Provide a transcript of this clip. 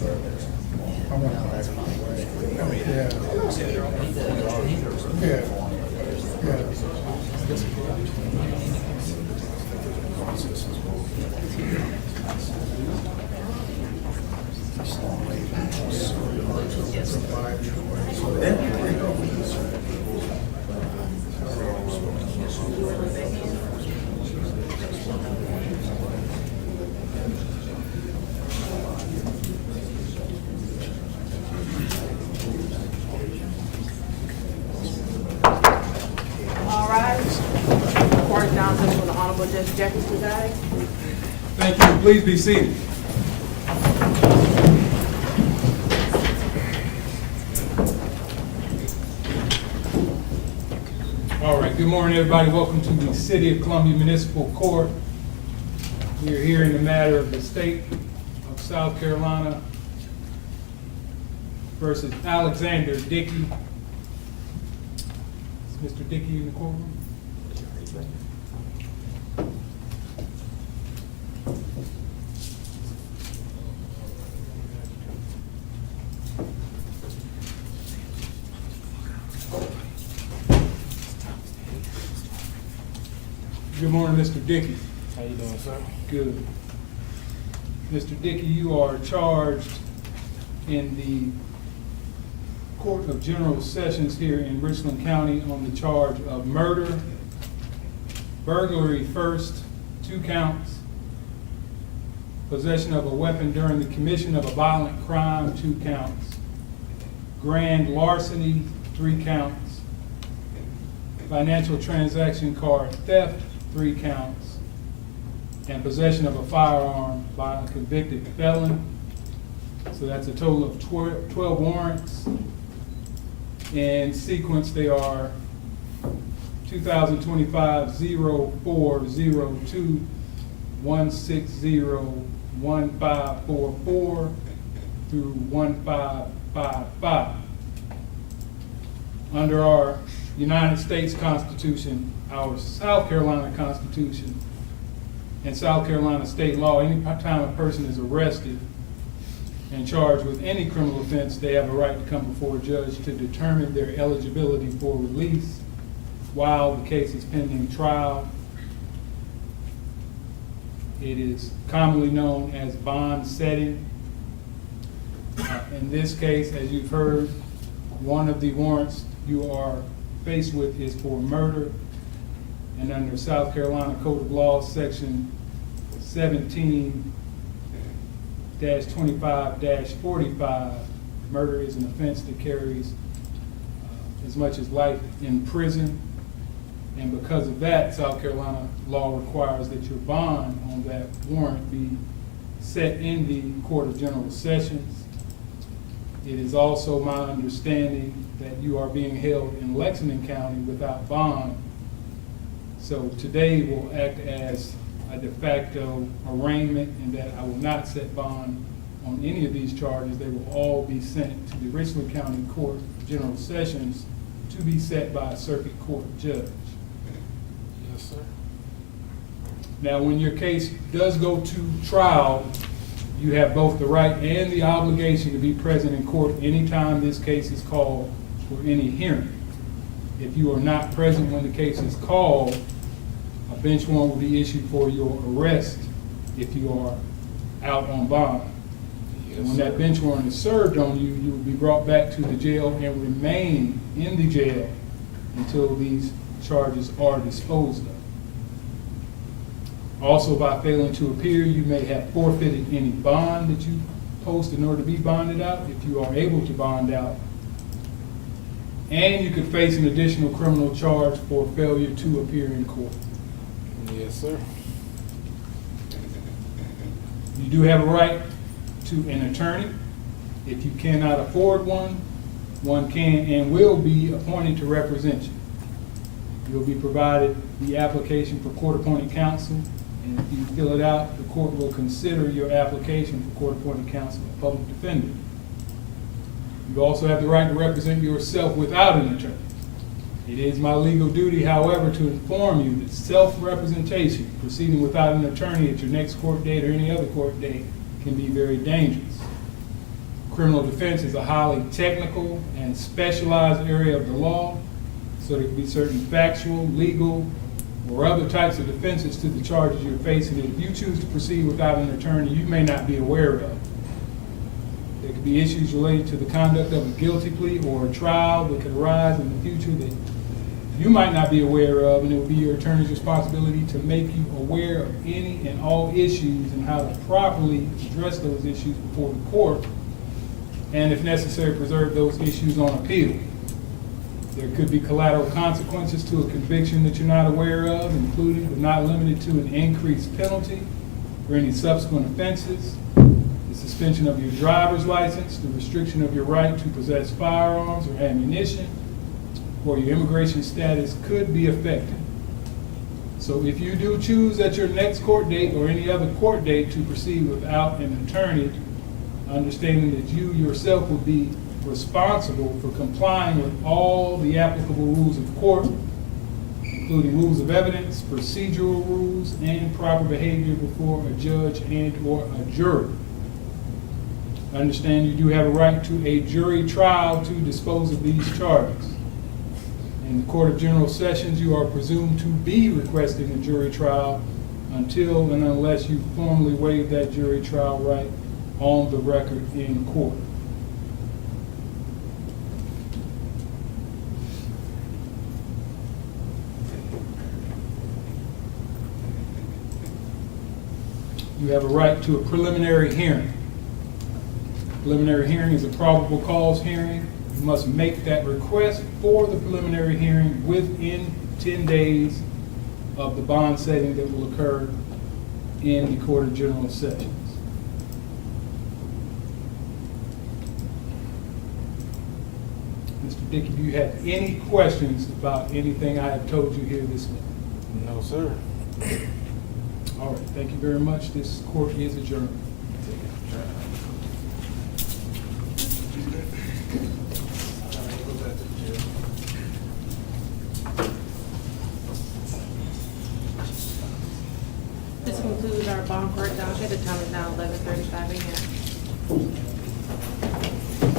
I want to back my way. Yeah. Yeah. All right. Court now session with the Honorable Judge Dickey presiding. Thank you. Please be seated. All right. Good morning, everybody. Welcome to the City of Columbia Municipal Court. We are here in the matter of the state of South Carolina versus Alexander Dickey. Is Mr. Dickey in the courtroom? Good morning, Mr. Dickey. How you doing, sir? Good. Mr. Dickey, you are charged in the Court of General Sessions here in Richland County on the charge of murder, burglary first, 2 counts, possession of a weapon during the commission of a violent crime, 2 counts, grand larceny, 3 counts, financial transaction card theft, 3 counts, and possession of a firearm by a convicted felon. So that's a total of 12 warrants. In sequence, they are 2025-0402, 1601544 through 1555. Under our United States Constitution, our South Carolina Constitution, and South Carolina state law, any time a person is arrested and charged with any criminal offense, they have a right to come before a judge to determine their eligibility for release while the case is pending trial. It is commonly known as bond setting. In this case, as you've heard, one of the warrants you are faced with is for murder, and under South Carolina Code of Law, section 17-25-45, murder is an offense that carries as much as life in prison. And because of that, South Carolina law requires that your bond on that warrant be set in the Court of General Sessions. It is also my understanding that you are being held in Lexington County without bond. So today will act as a de facto arraignment in that I will not set bond on any of these charges. They will all be sent to the Richland County Court of General Sessions to be set by a circuit court judge. Yes, sir. Now, when your case does go to trial, you have both the right and the obligation to be present in court anytime this case is called for any hearing. If you are not present when the case is called, a bench warrant will be issued for your arrest if you are out on bond. Yes, And when sir. that bench warrant is served on you, you will be brought back to the jail and remain in the jail until these charges are disposed of. Also, by failing to appear, you may have forfeited any bond that you post in order to be bonded out, if you are able to bond out. And you could face an additional criminal charge for failure to appear in court. Yes, sir. You do have a right to an attorney. If you cannot afford one, one can and will be appointed to represent you. You'll be provided the application for court-appointed counsel, and if you fill it out, the court will consider your application for court-appointed counsel a public defender. You also have the right to represent yourself without an attorney. It is my legal duty, however, to inform you that self-representation, proceeding without an attorney at your next court date or any other court date, can be very dangerous. Criminal defense is a highly technical and specialized area of the law, so there can be certain factual, legal, or other types of defenses to the charges you're facing that if you choose to proceed without an attorney, you may not be aware of. There could be issues related to the conduct of a guilty plea or a trial that could arise in the future that you might not be aware of, and it would be your attorney's responsibility to make you aware of any and all issues and how to properly address those issues before the court, and if necessary, preserve those issues on appeal. There could be collateral consequences to a conviction that you're not aware of, including but not limited to an increased penalty for any subsequent offenses, the suspension of your driver's license, the restriction of your right to possess firearms or ammunition, or your immigration status could be affected. So if you do choose at your next court date or any other court date to proceed without an attorney, understanding that you yourself will be responsible for complying with all the applicable rules of court, including rules of evidence, procedural rules, and proper behavior before a judge and or a jury. Understand you do have a right to a jury trial to dispose of these charges. In the Court of General Sessions, you are presumed to be requesting a jury trial until and unless you formally waive that jury trial right on the record in court. You have a right to a preliminary hearing. Preliminary hearing is a probable cause hearing. You must make that request for the preliminary hearing within 10 days of the bond setting that will occur in the Court of General Sessions. Mr. Dickey, do you have any questions about anything I have told you here this morning? No, sir. All right, thank you very much. This court is adjourned. This concludes our bond court docket. The time is now 11:35 a.m.